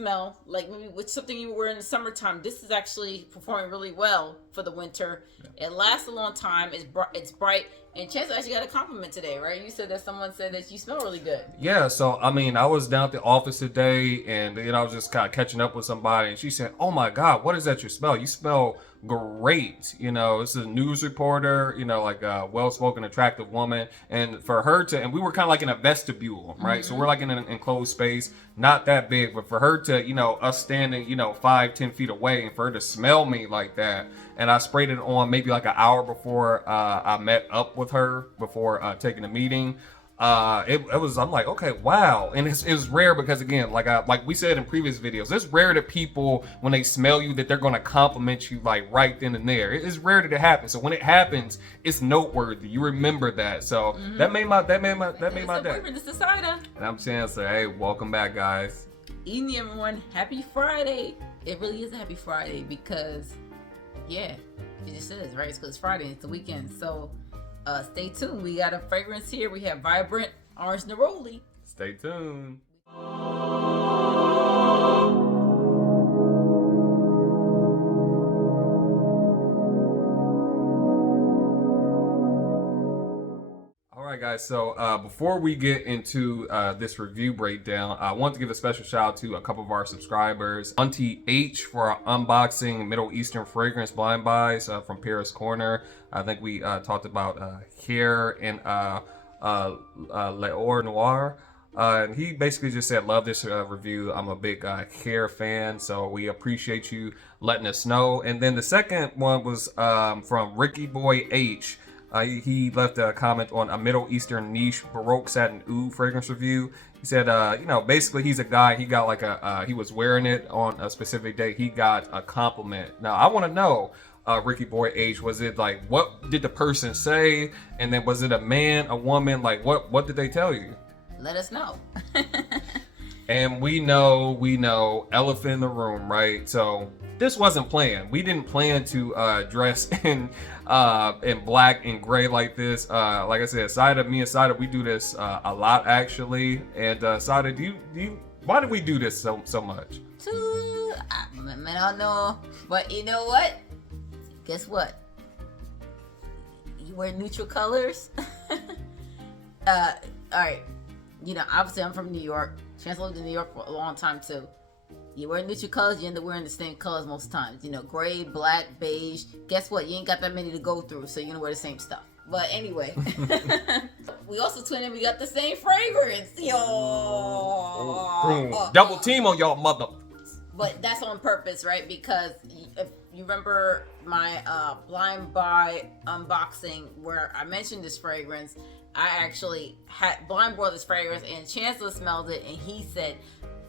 smell, like maybe with something you wear in the summertime, this is actually performing really well for the winter. Yeah. It lasts a long time. It's bright. And Chance actually got a compliment today, right? You said that someone said that you smell really good. Yeah, so I mean, I was down at the office today, and I was just kind of catching up with somebody, and she said, "Oh my God, what is that you smell? You smell great." This is a news reporter, like a well-spoken, attractive woman, and for her to, and we were kind of like in a vestibule, right? Mm-hmm. So we're like in an enclosed space, not that big, but for her to, us standing, 5-10 feet away, and for her to smell me like that. And I sprayed it on maybe like an hour before I met up with her before taking a meeting. I'm like, okay, wow. And it's rare because, again, like we said in previous videos, it's rare that people, when they smell you, that they're going to compliment you like right then and there. It's rare that it happens. So when it happens, it's noteworthy. You remember that. So that made my day. This is Ida. And I'm Chancellor. Hey, welcome back, guys. Evening, everyone. Happy Friday. It really is a happy Friday because, yeah, it just is, right? It's because it's Friday. It's the weekend. So stay tuned. We got a fragrance here. We have Vibrant Orange Neroli. Stay tuned. All right, guys. So before we get into this review breakdown, I want to give a special shout out to a couple of our subscribers. Auntie H for our unboxing Middle Eastern fragrance blind buys from Paris Corner. I think we talked about hair and L'Or Noir. And he basically just said, love this review. I'm a big hair fan, so we appreciate you letting us know. And then the second one was from Ricky Boy H. He left a comment on a Middle Eastern niche Baroque Satin Oud fragrance review. He said, basically he's a guy, he got like he was wearing it on a specific day. He got a compliment. Now, I want to know, Ricky Boy H, was it like, what did the person say? And then was it a man, a woman? Like, what did they tell you? Let us know. And we know, elephant in the room, right? So this wasn't planned. We didn't plan to dress in black and gray like this. Like I said, me and Sada, we do this a lot actually. And Sada, do you? Why do we do this so much? I don't know, but you know what? Guess what? You wear neutral colors. All right. Obviously I'm from New York. Chance lived in New York for a long time too. You wear neutral colors, you end up wearing the same colors most times. Gray, black, beige. Guess what? You ain't got that many to go through, so you're gonna wear the same stuff. But anyway, we also twin and we got the same fragrance. Double team on y'all, mother. But that's on purpose, right? Because if you remember my blind buy unboxing where I mentioned this fragrance, I actually had blind bought this fragrance and Chancellor smelled it and he said,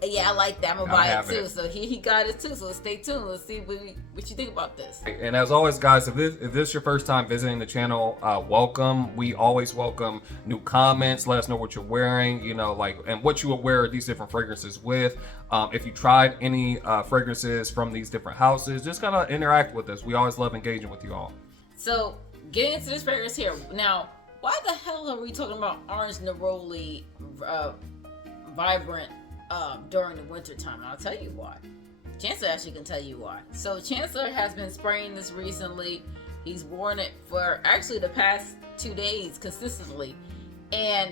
yeah, I like that. I'm gonna buy it too. So he got it too. So stay tuned. Let's see what you think about this. And as always, guys, if this is your first time visiting the channel, welcome. We always welcome new comments. Let us know what you're wearing, and what you will wear these different fragrances with. If you tried any fragrances from these different houses, just kind of interact with us. We always love engaging with you all. So getting into this fragrance here now. Why the hell are we talking about Orange Neroli Vibrant during the winter time? I'll tell you why. Chancellor actually can tell you why. So Chancellor has been spraying this recently. He's worn it for actually the past 2 days consistently. And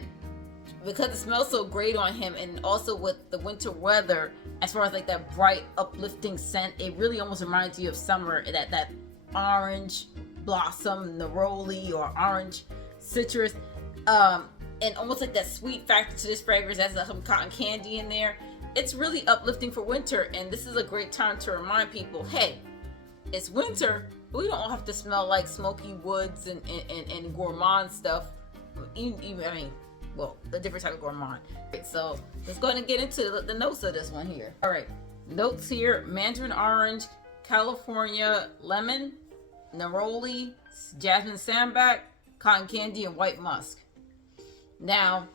because it smells so great on him, and also with the winter weather, as far as like that bright uplifting scent, it really almost reminds you of summer, that orange blossom neroli or orange citrus, and almost like that sweet factor to this fragrance. Has some cotton candy in there. It's really uplifting for winter, and this is a great time to remind people, hey, it's winter, but we don't have to smell like smoky woods and gourmand stuff. A different type of gourmand. Right, so let's go ahead and get into the notes of this one here. All right, notes here: mandarin orange, California lemon, neroli, jasmine sambac, cotton candy, and white musk. Now,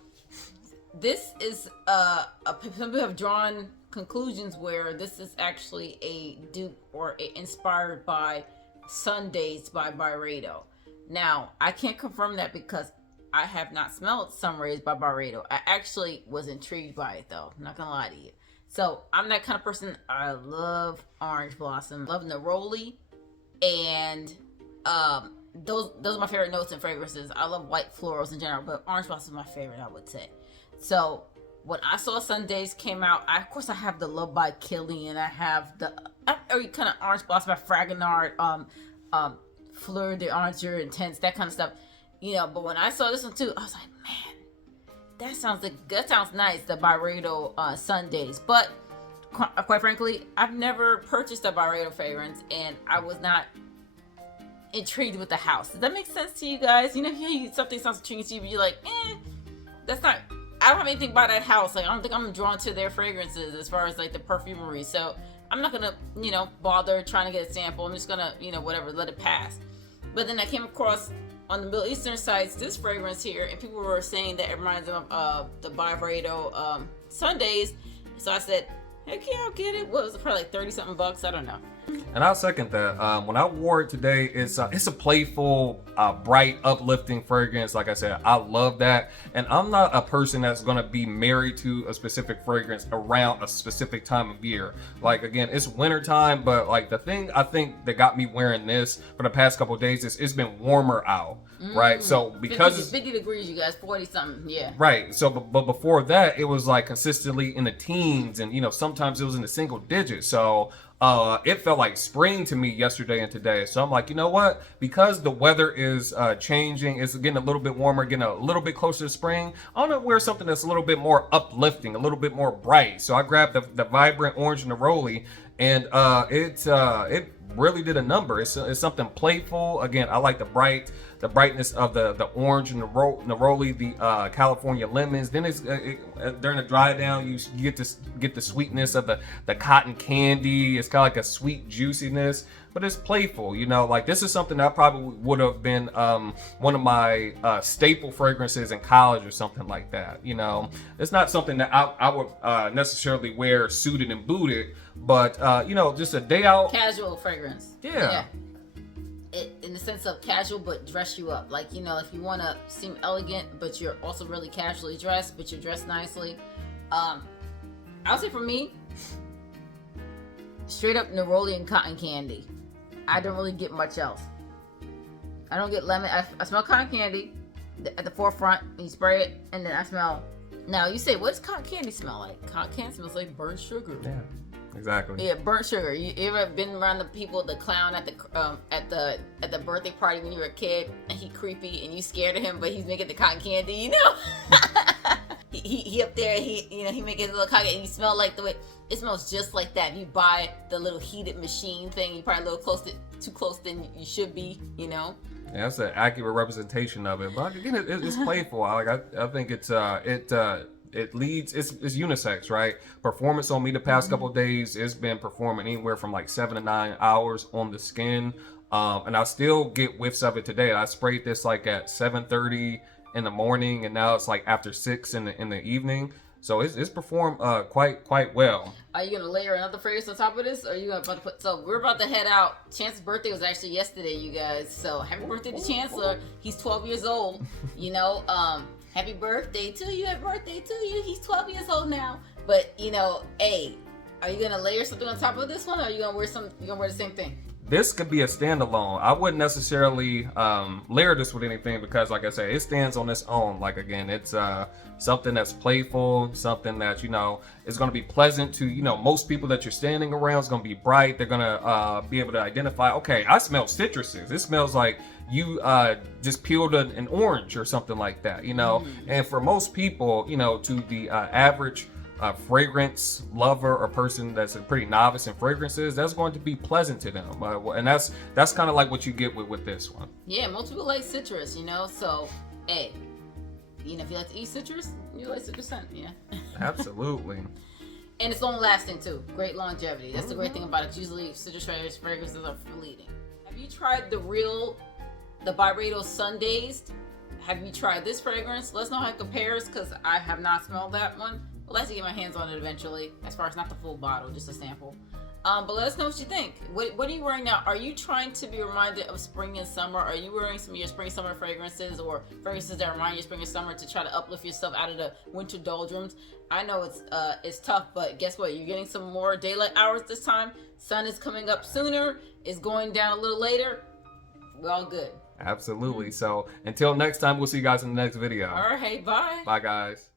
this is some people have drawn conclusions where this is actually a dupe or inspired by Sundays by Byredo. Now, I can't confirm that because I have not smelled Sunrays by Byredo. I actually was intrigued by it though. I'm not gonna lie to you. So I'm that kind of person. I love orange blossom, love neroli, and those are my favorite notes and fragrances. I love white florals in general, but orange blossom is my favorite, I would say. So when I saw Sundays came out, of course I have the Love by Killian, I have the every kind of orange blossom by Fragonard, Fleur d'Orange Intense, that kind of stuff, But when I saw this one too, I was like, man, that sounds nice. The Byredo Sundays, but quite frankly, I've never purchased a Byredo fragrance, and I was not intrigued with the house. Does that make sense to you guys? Something sounds intriguing to you, but you're like, that's not. I don't have anything by that house. Like, I don't think I'm drawn to their fragrances as far as like the perfumery. So I'm not gonna, bother trying to get a sample. I'm just gonna, whatever, let it pass. But then I came across on the Middle Eastern sites this fragrance here, and people were saying that it reminds them of the Byredo Sundays. So I said, heck yeah, I'll get it. What was it, probably like 30 something bucks? I don't know. And I'll second that. When I wore it today, it's a playful, bright, uplifting fragrance. Like I said, I love that. And I'm not a person that's going to be married to a specific fragrance around a specific time of year. Like, again, it's winter time, but like the thing I think that got me wearing this for the past couple of days is it's been warmer out. Right, so because 50 degrees, you guys, 40 something, yeah. Right, so but before that, it was like consistently in the teens, and sometimes it was in the single digits. So it felt like spring to me yesterday and today. So I'm like, you know what? Because the weather is changing, it's getting a little bit warmer, getting a little bit closer to spring. I want to wear something that's a little bit more uplifting, a little bit more bright. So I grabbed the vibrant orange Neroli, and it really did a number. It's something playful. Again, I like the brightness of the orange and the Neroli, the California lemons. Then during the dry down, you get the sweetness of the cotton candy. It's kind of like a sweet juiciness, but it's playful. Like this is something that probably would have been one of my staple fragrances in college or something like that. It's not something that I would necessarily wear suited and booted, but just a day out casual fragrance. Yeah. In the sense of casual but dress you up, like if you want to seem elegant but you're also really casually dressed but you're dressed nicely. I would say for me, straight up Neroli and cotton candy. I don't really get much else. I don't get lemon. I smell cotton candy at the forefront. You spray it and then I smell. Now you say, what does cotton candy smell like? Cotton candy smells like burnt sugar. Yeah. Exactly. Yeah, burnt sugar. You ever been around the people, the clown at the birthday party when you were a kid, and he creepy and you scared of him, but he's making the cotton candy, he up there, he making a little cotton candy, and you smell like the way it smells, just like that. You buy the little heated machine thing, you're probably a little too close than you should be, Yeah, that's an accurate representation of it. But again, it's playful. I think it leads, it's unisex, right? Performance on me the past couple of days, it's been performing anywhere from like 7 to 9 hours on the skin. And I still get whiffs of it today. I sprayed this like at 7:30 in the morning, and now it's like after 6 in the evening. So it's performed quite well. Are you gonna layer another fragrance on top of this? Or are you about to put? So we're about to head out. Chance's birthday was actually yesterday, you guys. So happy birthday to Chancellor. He's 12 years old. Happy birthday to you. Happy birthday to you. He's 12 years old now. But hey, are you gonna layer something on top of this one, or are you gonna wear the same thing? This could be a standalone. I wouldn't necessarily layer this with anything because, like I said, it stands on its own. Like, again, it's something that's playful, something that, is going to be pleasant to, most people that you're standing around. It's going to be bright. They're going to be able to identify, okay, I smell citruses. It smells like you just peeled an orange or something like that, And for most people, to the average fragrance lover or person that's a pretty novice in fragrances, that's going to be pleasant to them, and that's kind of like what you get with this one. Yeah, most people like citrus, so hey, if you like to eat citrus, you like citrus scent. Yeah. Absolutely. And it's long lasting too. Great longevity. That's the great thing about it. Usually citrus fragrances are fleeting. Have you tried the Byredo Sundays? Have you tried this fragrance? Let us know how it compares, because I have not smelled that one. I'd like to get my hands on it eventually, as far as not the full bottle, just a sample. But let us know what you think. What are you wearing now? Are you trying to be reminded of spring and summer? Are you wearing some of your spring summer fragrances or fragrances that remind you of spring and summer to try to uplift yourself out of the winter doldrums? I know it's tough, but guess what? You're getting some more daylight hours this time. Sun is coming up sooner. It's going down a little later. We're all good. Absolutely. So until next time, we'll see you guys in the next video. All right, bye. Bye, guys.